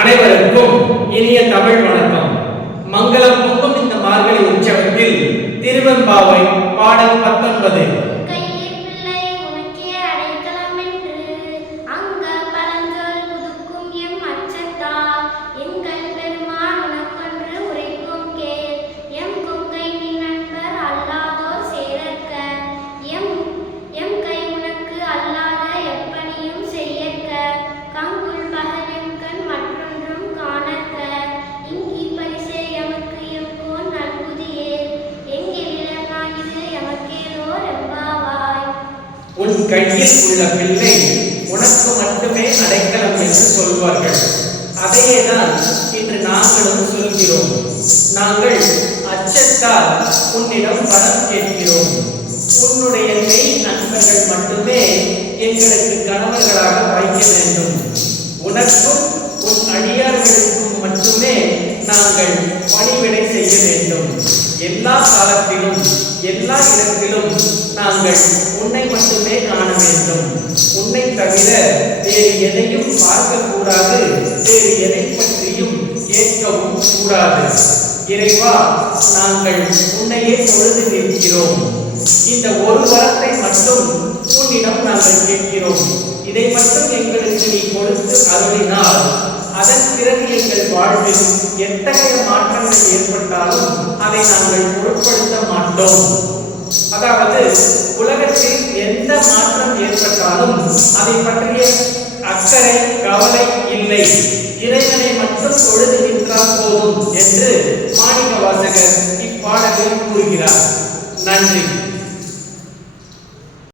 அனைவருக்கும் இனிய தமிழ் வணக்கம். மங்களம் பொங்கும் இந்த மார்கழி உற்சவத்தில் திருவெம்பாவை பாடல் 19. உன் கையில் உள்ள பிள்ளை உனக்கு மட்டுமே அடைக்கலம் என்று சொல்வார்கள். அதையேதான் இன்று நாங்களும் சொல்கிறோம். நாங்கள் அச்சத்தால் உன்னிடம் வரம் கேட்கிறோம். உன்னுடைய மெய் நண்பர்கள் மட்டுமே எங்களுக்கு கணவர்களாக வைக்க வேண்டும். உனக்கும் உன் அடியார்களுக்கும் மட்டுமே நாங்கள் பணிவிடை செய்ய வேண்டும். எல்லா காலத்திலும் எல்லா இடத்திலும் நாங்கள் உன்னை மட்டுமே காண வேண்டும். உன்னை தவிர வேறு எதையும் பார்க்கக்கூடாது, வேறு எதை பற்றியும் கேட்கவும் கூடாது. இறைவா, நாங்கள் உன்னையே தொழுது நிற்கிறோம். இந்த ஒரு வரத்தை மட்டும் உன்னிடம் நாங்கள் கேட்கிறோம். இதை மட்டும் எங்களுக்கு நீ கொடுத்து அருளினால் அதன் பிறகு எங்கள் வாழ்வில் எத்தகைய மாற்றங்கள் ஏற்பட்டாலும் அதை நாங்கள் பொருட்படுத்த மாட்டோம். அதாவது உலகத்தில் எந்த மாற்றம் ஏற்பட்டாலும் அதை பற்றிய